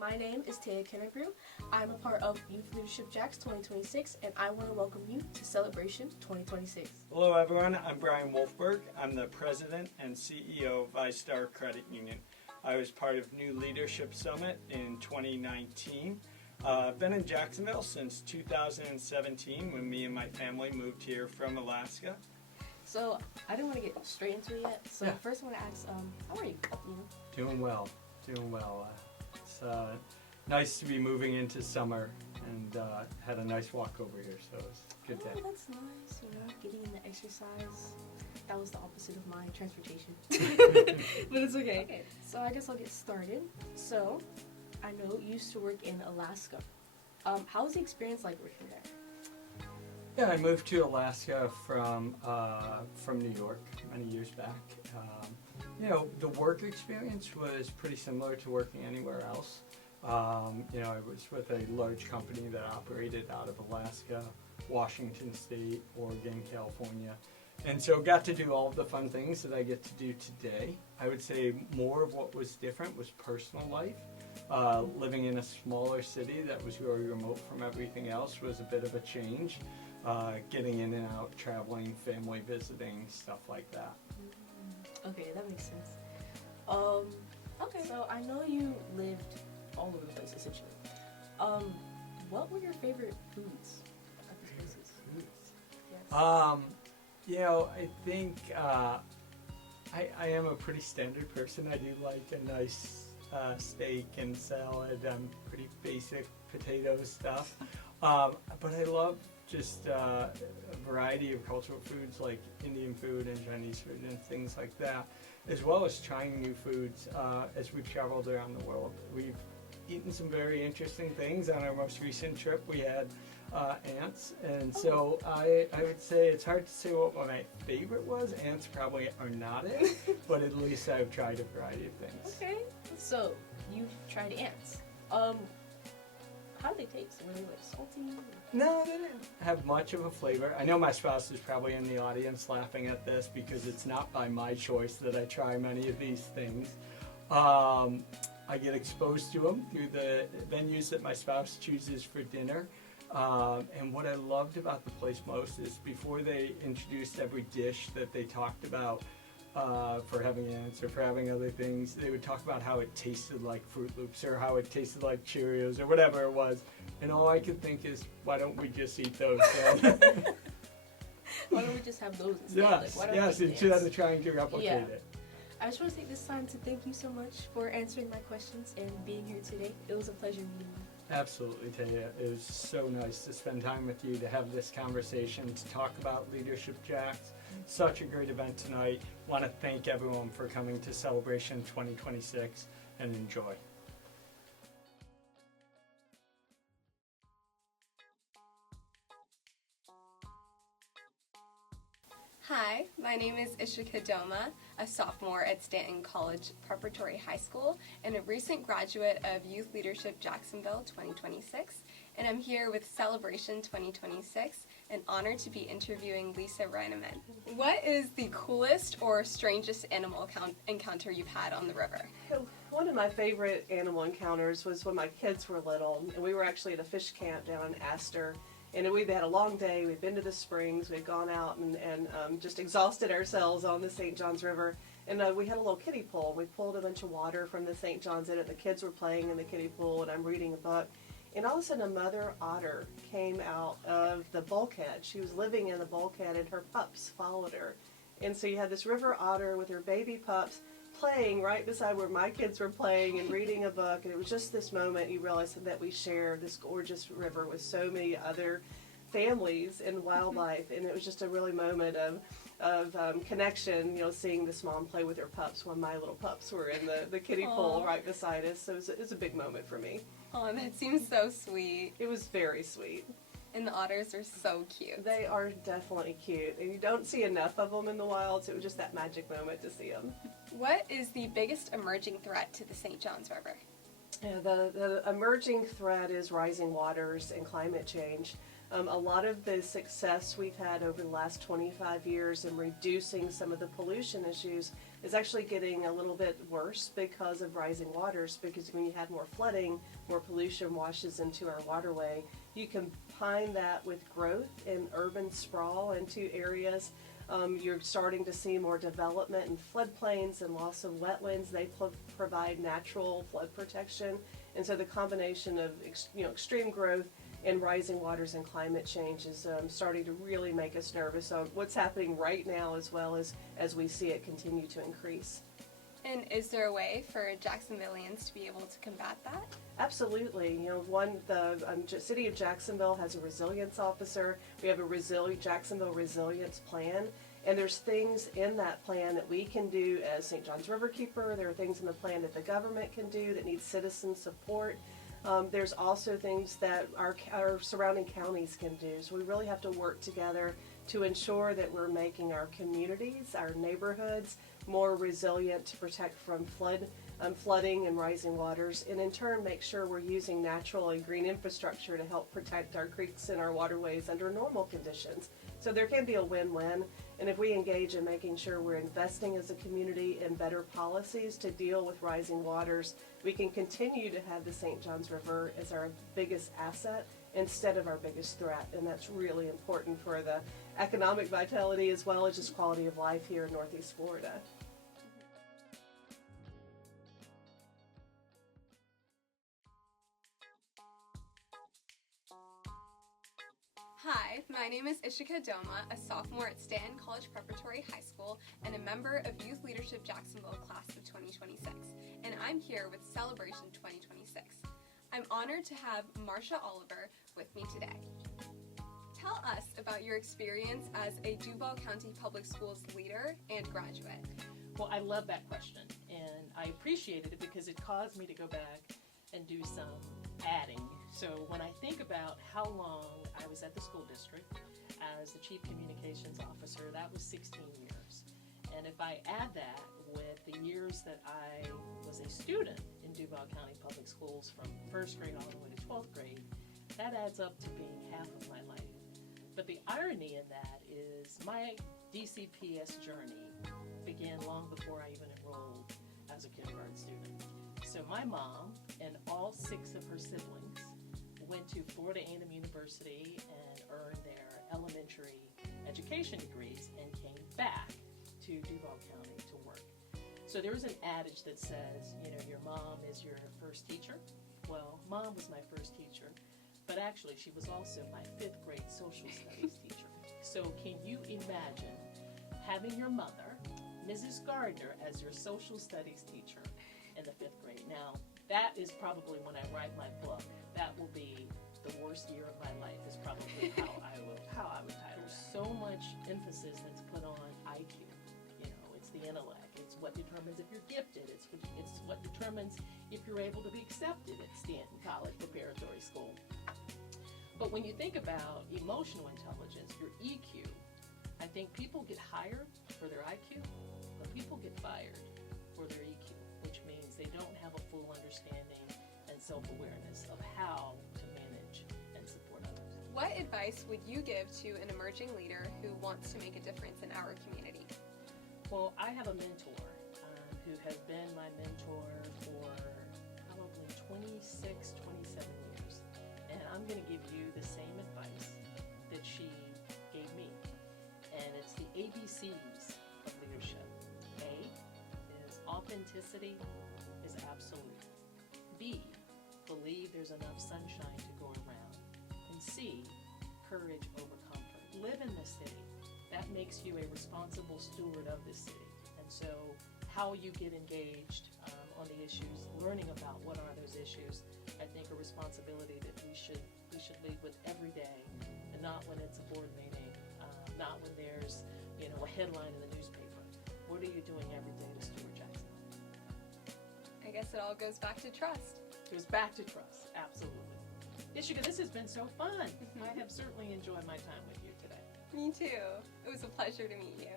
My name is Taya Kennebrew. I'm a part of Youth Leadership Jacks 2026, and I want to welcome you to Celebration 2026. Hello everyone, I'm Brian Wolfburg. I'm the President and CEO of iStar Credit Union. I was part of New Leadership Summit in 2019. I've been in Jacksonville since 2017 when me and my family moved here from Alaska. So, I didn't want to get straight into it yet, so first I want to ask, how are you? Doing well. It's nice to be moving into summer and had a nice walk over here, so it's a good day. Oh, that's nice, getting in the exercise. That was the opposite of my transportation. But it's okay. So I guess I'll get started. So, I know you used to work in Alaska. How was the experience like working there? Yeah, I moved to Alaska from New York many years back. The work experience was pretty similar to working anywhere else. I was with a large company that operated out of Alaska, Washington State, Oregon, California. And so got to do all of the fun things that I get to do today. I would say more of what was different was personal life. Living in a smaller city that was very remote from everything else was a bit of a change. Getting in and out, traveling, family visiting, stuff like that. Okay, that makes sense. Okay. So I know you lived all over the place, essentially. What were your favorite foods at these places? Yes. I think I am a pretty standard person. I do like a nice steak and salad, pretty basic potato stuff. But I love just a variety of cultural foods like Indian food and Chinese food and things like that, as well as trying new foods as we've traveled around the world. We've eaten some very interesting things. On our most recent trip, we had ants, and so I would say it's hard to say what my favorite was. Ants probably are not it, but at least I've tried a variety of things. Okay, so you've tried ants. How do they taste? Were they like salty? No, they didn't have much of a flavor. I know my spouse is probably in the audience laughing at this because it's not by my choice that I try many of these things. I get exposed to them through the venues that my spouse chooses for dinner. And what I loved about the place most is before they introduced every dish that they talked about for having ants or for having other things, they would talk about how it tasted like Fruit Loops or how it tasted like Cheerios or whatever it was. And all I could think is, why don't we just eat those then? Why don't we just have those instead? Yes, instead of trying to replicate it. I just want to take this time to thank you so much for answering my questions and being here today. It was a pleasure meeting you. Absolutely, Taya. It was so nice to spend time with you, to have this conversation, to talk about Leadership Jacks. Such a great event tonight. Want to thank everyone for coming to Celebration 2026 and enjoy. Hi, my name is Ishika Doma, a sophomore at Stanton College Preparatory High School and a recent graduate of Youth Leadership Jacksonville 2026, and I'm here with Celebration 2026, an honor to be interviewing Lisa Rinaman. What is the coolest or strangest animal encounter you've had on the river? One of my favorite animal encounters was when my kids were little, and we were actually at a fish camp down in Astor. And we had a long day. We'd been to the springs. We'd gone out and just exhausted ourselves on the St. Johns River. And we had a little kiddie pool. We pulled a bunch of water from the St. Johns in it. The kids were playing in the kiddie pool, and I'm reading a book. And all of a sudden, a mother otter came out of the bulkhead. She was living in the bulkhead, and her pups followed her. And so you had this river otter with her baby pups playing right beside where my kids were playing and reading a book, and it was just this moment you realize that we share this gorgeous river with so many other families and wildlife, and it was just a really moment of connection, seeing this mom play with her pups when my little pups were in the kiddie pool right beside us. So it was a big moment for me. Oh, that seems so sweet. It was very sweet. And the otters are so cute. They are definitely cute, and you don't see enough of them in the wild, so it was just that magic moment to see them. What is the biggest emerging threat to the St. Johns River? Yeah, the emerging threat is rising waters and climate change. A lot of the success we've had over the last 25 years in reducing some of the pollution issues is actually getting a little bit worse because of rising waters, because when you have more flooding, more pollution washes into our waterway. You combine that with growth in urban sprawl into areas. You're starting to see more development in floodplains and loss of wetlands. They provide natural flood protection. And so the combination of extreme growth and rising waters and climate change is starting to really make us nervous on what's happening right now, as well as we see it continue to increase. And is there a way for Jacksonvillians to be able to combat that? Absolutely. The city of Jacksonville has a resilience officer. We have a Jacksonville resilience plan. And there's things in that plan that we can do as St. John's River Keeper. There are things in the plan that the government can do that need citizen support. There's also things that our surrounding counties can do. So we really have to work together to ensure that we're making our communities, our neighborhoods, more resilient to protect from flooding and rising waters, and in turn make sure we're using natural and green infrastructure to help protect our creeks and our waterways under normal conditions. So there can be a win-win, and if we engage in making sure we're investing as a community in better policies to deal with rising waters, we can continue to have the St. John's River as our biggest asset instead of our biggest threat, and that's really important for the economic vitality as well as just quality of life here in Northeast Florida. Hi, my name is Ishika Doma, a sophomore at Stanton College Preparatory High School and a member of Youth Leadership Jacksonville Class of 2026, and I'm here with Celebration 2026. I'm honored to have Marsha Oliver with me today. Tell us about your experience as a Duval County Public Schools leader and graduate. Well, I love that question, and I appreciated it because it caused me to go back and do some adding. So when I think about how long I was at the school district as the Chief Communications Officer, that was 16 years. And if I add that with the years that I was a student in Duval County Public Schools from first grade all the way to 12th grade, that adds up to being half of my life. But the irony in that is my DCPS journey began long before I even enrolled as a kindergarten student. So my mom and all 6 of her siblings went to Florida A&M University and earned their elementary education degrees and came back to Duval County to work. So there's an adage that says, your mom is your first teacher. Well, mom was my first teacher, but actually she was also my 5th grade social studies teacher. So can you imagine having your mother, Mrs. Gardner, as your social studies teacher in the 5th grade? Now, that is probably when I write my book, that will be the worst year of my life, is probably how I would title it. So much emphasis that's put on IQ. It's the intellect. It's what determines if you're gifted. It's what determines if you're able to be accepted at Stanton College Preparatory School. But when you think about emotional intelligence, your EQ, I think people get hired for their IQ, but people get fired for their EQ, which means they don't have a full understanding and self-awareness of how to manage and support others. What advice would you give to an emerging leader who wants to make a difference in our community? Well, I have a mentor who has been my mentor for probably 26, 27 years. And I'm going to give you the same advice that she gave me. And it's the ABCs of leadership. A is authenticity is absolute. B, believe there's enough sunshine to go around. And C, courage over comfort. Live in the city. That makes you a responsible steward of the city. And so how you get engaged on the issues, learning about what are those issues, I think a responsibility that we should lead with every day, and not when it's a board meeting, not when there's a headline in the newspaper. What are you doing every day to steward Jacksonville? I guess it all goes back to trust. It goes back to trust, absolutely. Ishika, this has been so fun. I have certainly enjoyed my time with you today. Me too. It was a pleasure to meet you.